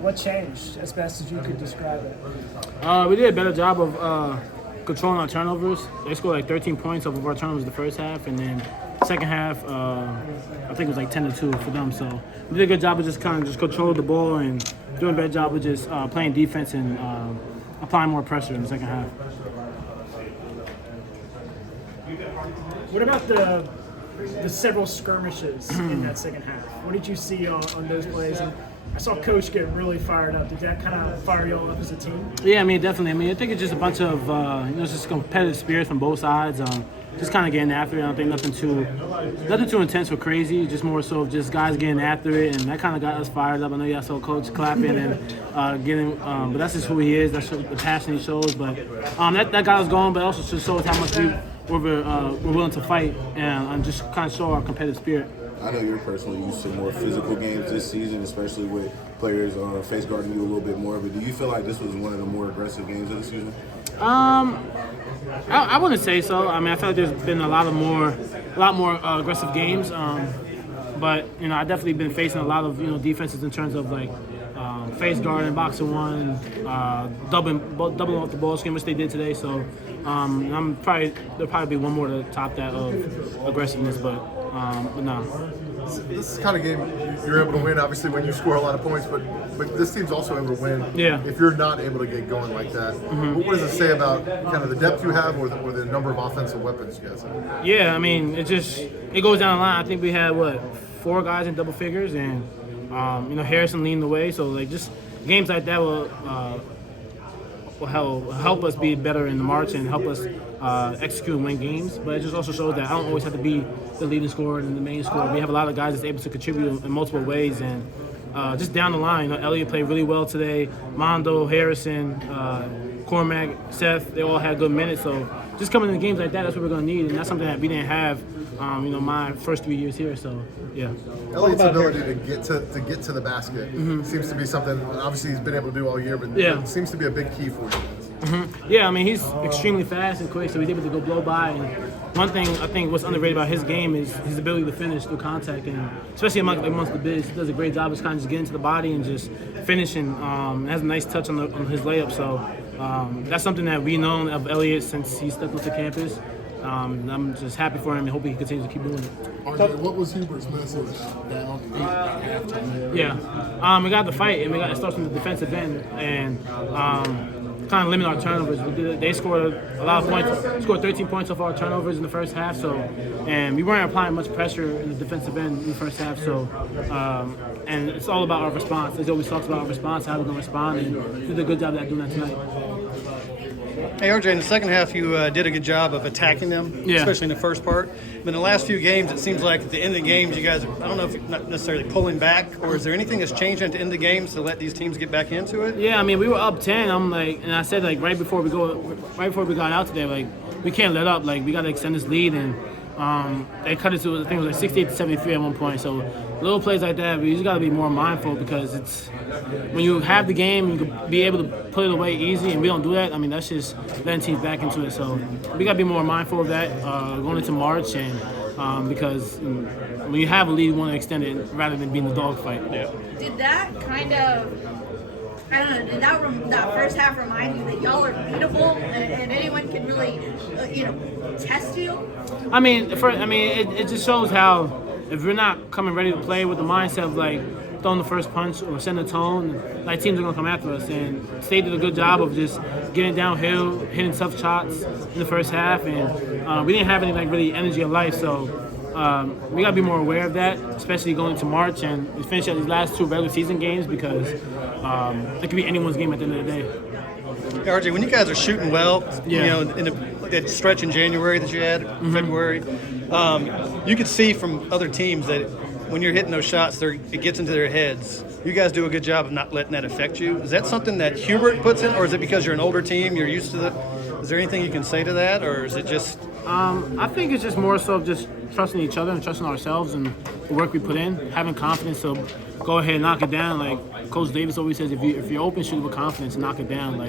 What changed, as best as you could describe it? We did a better job of controlling our turnovers. They scored like 13 points off of our turnovers the first half, and then second half, I think it was like 10-2 for them. So we did a good job of just control the ball and doing a better job of just playing defense and applying more pressure in the second half. What about the several skirmishes in that second half? What did you see on those plays? And I saw Coach get really fired up. Did that kind of fire you all up as a team? Yeah, I mean, definitely. I mean, I think it's just a bunch of, it's just competitive spirit from both sides. Just kind of getting after it. I don't think nothing too intense or crazy. Just more so just guys getting after it, and that kind of got us fired up. I know y'all saw Coach clapping and getting, but that's just who he is. That's the passion he shows. But that got us going, but also just shows how much we're willing to fight and just kind of show our competitive spirit. I know you're personally used to more physical games this season, especially with players face guarding you a little bit more. But do you feel like this was one of the more aggressive games of the season? I wouldn't say so. I mean, I feel like there's been a lot more aggressive games. But I definitely been facing a lot of defenses in terms of like face guarding, boxing one, doubling off the ball screen, which they did today. So there'll probably be one more to top that of aggressiveness, but no. This is the kind of game you're able to win, obviously, when you score a lot of points, but this team's also able to win if you're not able to get going like that. Mm-hmm. What does it say about kind of the depth you have or the number of offensive weapons you guys have? Yeah, I mean, it goes down the line. I think we had, 4 guys in double figures, and, Harrison leading the way. So, just games like that will help us be better in the March and help us execute and win games. But it just also shows that I don't always have to be the leading scorer and the main scorer. We have a lot of guys that's able to contribute in multiple ways. And just down the line, Elliott played really well today. Mondo, Harrison, Cormac, Seth, they all had good minutes. So just coming into games like that, that's what we're going to need. And that's something that we didn't have, my first 3 years here. So, yeah. Elliott's ability to get to the basket seems to be something, obviously, he's been able to do all year, but it seems to be a big key for you guys. Mm-hmm. Yeah, I mean, he's extremely fast and quick, so he's able to go blow by. And one thing I think what's underrated about his game is his ability to finish through contact, and especially amongst the bigs, he does a great job of kind of just getting to the body and just finishing. Has a nice touch on his layup, so that's something that we've known of Elliott since he stepped onto campus. I'm just happy for him and hope he continues to keep doing it. RJ, what was Hubert's message down 8 at halftime? Yeah, we got the fight, and it starts from the defensive end, and kind of limit our turnovers. They scored a lot of points. Scored 13 points off our turnovers in the first half. And we weren't applying much pressure in the defensive end in the first half. So, and it's all about our response. There's always talks about our response, how we're going to respond, and we did a good job of doing that tonight. Hey, RJ, in the second half, you did a good job of attacking them, especially in the first part. But in the last few games, it seems like at the end of the games, you guys, I don't know if you're not necessarily pulling back, or is there anything that's changing at the end of the games to let these teams get back into it? Yeah, I mean, we were up 10. And I said right before we got out today, we can't let up. We got to extend this lead, and they cut it to, I think it was 68-73 at one point. So little plays like that, we just got to be more mindful, because it's when you have the game, you can be able to put it away easy, and we don't do that. I mean, that's just letting teams back into it. So we got to be more mindful of that going into March, and because when you have a lead, you want to extend it rather than being the dogfight. Yeah. Did that kind of, I don't know, did that first half remind you that y'all are beatable and anyone can really, test you? I mean, it just shows how if we're not coming ready to play with the mindset of throwing the first punch or setting the tone, teams are going to come after us. And State did a good job of just getting downhill, hitting tough shots in the first half, and we didn't have any really energy of life. So we got to be more aware of that, especially going into March and finish out these last 2 regular season games, because it could be anyone's game at the end of the day. Hey, RJ, when you guys are shooting well, in that stretch in January that you had, February, you could see from other teams that when you're hitting those shots, it gets into their heads. You guys do a good job of not letting that affect you. Is that something that Hubert puts in, or is it because you're an older team, you're used to is there anything you can say to that, or is it just? I think it's just more so just trusting each other and trusting ourselves and the work we put in, having confidence to go ahead and knock it down. Like Coach Davis always says, if you're open, shoot with confidence and knock it down.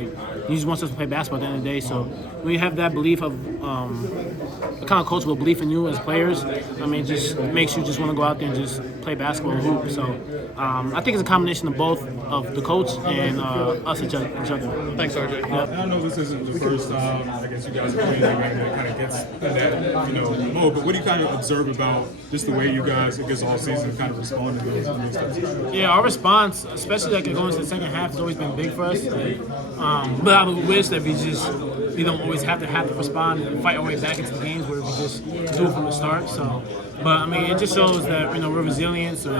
He just wants us to play basketball at the end of the day. So when you have that belief of the kind of coach will believe in you as players, I mean, just makes you just want to go out there and just play basketball and hoop. So I think it's a combination of both of the coach and us each other. Thanks, RJ. And I know this isn't the first time I guess you guys have played a game that kind of gets in that mode. But what do you kind of observe about just the way you guys, I guess, all season kind of respond to those things? Yeah, our response, especially like going to the second half, has always been big for us. But I would wish that we don't always have to respond and fight our way back into the games where we just do it from the start. So, but I mean, it just shows that we're resilient. So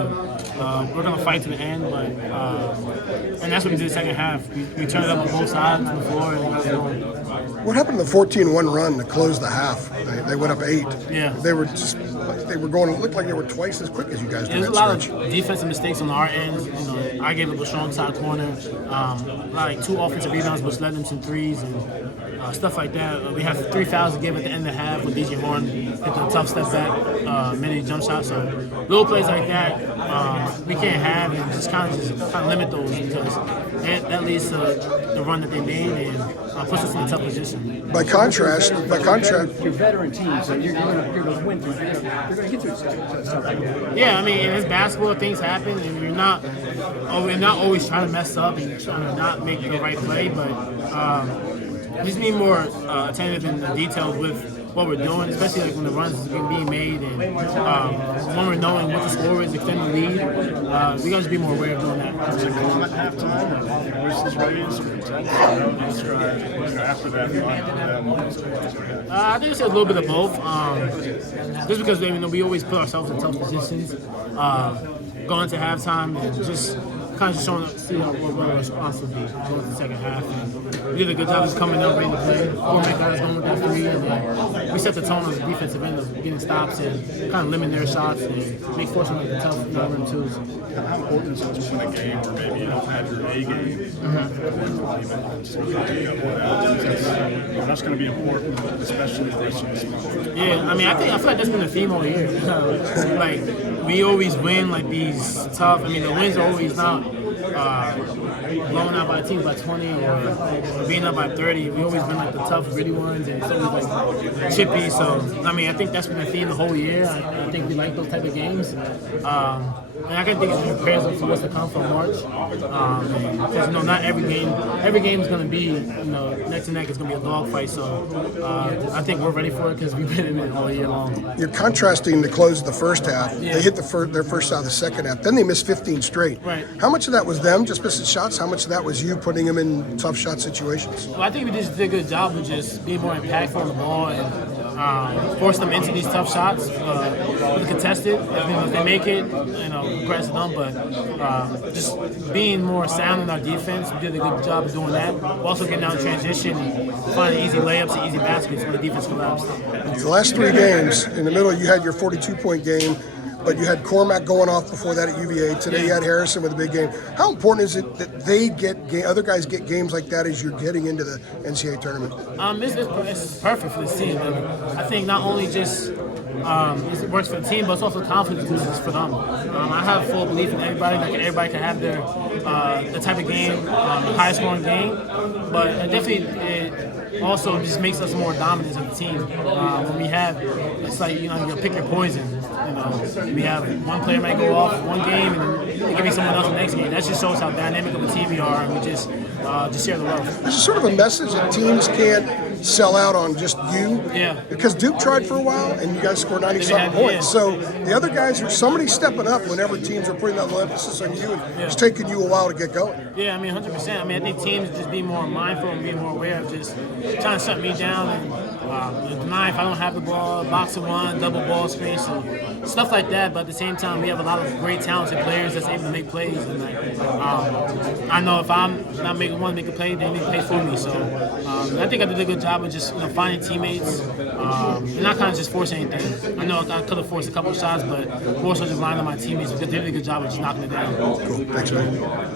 we're gonna fight to the end. But and that's what we did the second half. We turned it up on both sides of the floor and got it going. What happened to the 14-1 run to close the half? They went up 8. Yeah. They were going. It looked like they were twice as quick as you guys did. There's a lot of defensive mistakes on our end. I gave up a strong side corner, like 2 offensive rebounds, which led them some threes and stuff like that. We have 3 fouls to give at the end of the half with DJ Horn hit the tough step back, many jump shots. So little plays like that we can't have, and just kind of limit those because that leads to the run that they made and puts us in a tough position. By contrast, You're veteran teams, so you're going to win through. You're going to get through stuff like that. Yeah, I mean, it's basketball. Things happen, and we're not always trying to mess up and trying to not make the right play, but we just need more attentive in the details with what we're doing, especially like when the runs is being made and when we're knowing what the score is, extend the lead. We got to be more aware of doing that. Was it calm at halftime versus Reyes or after that? I think it's a little bit of both. Just because we always put ourselves in tough positions, going into halftime and just kind of just showing up, see what our response would be going to the second half. And we did a good job of coming up, ready to play. 4 guys going with that 3, and then we set the tone on the defensive end of getting stops and kind of limit their shots and make forcing like the tough rim twos. How important is it to win a game where maybe you don't have your A game? That's going to be important, especially the rest of the season. Yeah, I mean, I feel like that's been the theme all year. Like, we always win like these tough. I mean, the wins are always not blowing out by teams by 20 or being up by 30. We always win like the tough, gritty ones, and it's always like chippy. So, I mean, I think that's been the theme the whole year. I think we like those type of games. And I can think it prepares us for what's to come from March. Because not every game is going to be neck to neck. It's going to be a dogfight. So I think we're ready for it because we've been in it all year long. you're contrasting the close of the first half. Yeah. They hit their first shot of the second half. Then they missed 15 straight. Right. How much of that was them just missing shots? How much of that was you putting them in tough shot situations? Well, I think we just did a good job of just being more impactful on the ball and force them into these tough shots. With contested, if they make it, congrats to them. But just being more sound in our defense, we did a good job of doing that. We're also getting out in transition and finding easy layups and easy baskets when the defense collapsed. The last 3 games, in the middle, you had your 42-point game, but you had Cormac going off before that at UVA. Today you had Harrison with a big game. How important is it that they other guys get games like that as you're getting into the NCAA tournament? It's perfect for this team. I think not only just it works for the team, but it's also confidence boosters for them. I have full belief in everybody. Like everybody can have their the type of game, high scoring game, but it also just makes us more dominant as a team. When we have, it's like you pick your poison. We have one player might go off one game, and it can be someone else the next game. That just shows how dynamic of a team we are, and we just share the love. This is sort of a message that teams can't sell out on just you. Yeah. Because Duke tried for a while, and you guys scored 90-something points. Yeah. So the other guys, somebody's stepping up whenever teams are putting that little emphasis on you, and it's taking you a while to get going. Yeah, I mean, 100%. I mean, I think teams just be more mindful and be more aware of just trying to shut me down and deny if I don't have the ball, box and one, double ball screens, and stuff like that. But at the same time, we have a lot of great talented players that's able to make plays. And I know if I'm not making a play, they make a play for me. So I think I did a good job of just finding teammates and not kind of just forcing anything. I know I could have forced a couple of shots, but more so just relying on my teammates because they did a good job of just knocking it down. Cool. Thanks, man.